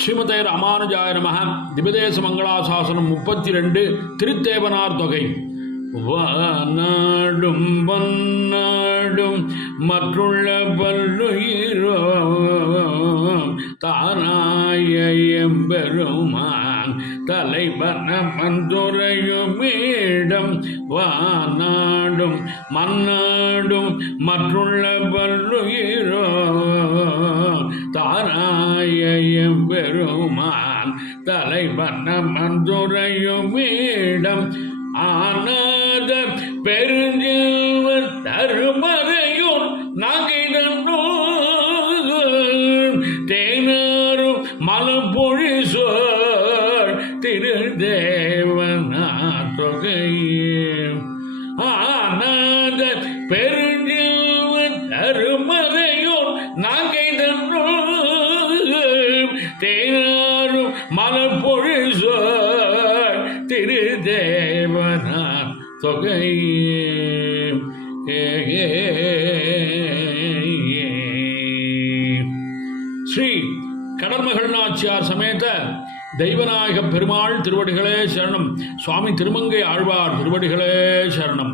ஸ்ரீமதே ராமானுஜாய நமः. திபதேச மங்களாசாசனம் 32 திருத்தேவனார் தொகை. வாநாடும் வன்னாடும் மற்றுள்ள பல்லுயிரோ தானாய எம்பெருமான் தலைவன மந்துரையுமீடம் வாநாடும் மன்னாடும் மற்றுள்ள பல்லுயிரோ தானாய எம்பெருமான் தலைவன மந்துரையுமீடம் ஆனாத பெருஞ்செல்வன் தருமறையோர் நகைதோ தேனாரும் மலப்பொழிசோர் திருதேவனா தொகையே. ஆனாத பெருஞ்செல்வன் தருமறையோர் நகைதோ தேனாரும் மலப்பொழிசோர் திருதேவனா தொகையே. ஸ்ரீ கடற்மகள் நாச்சியார் சமேத தெய்வநாயக பெருமாள் திருவடிகளே சரணம். சுவாமி திருமங்கை ஆழ்வார் திருவடிகளே சரணம்.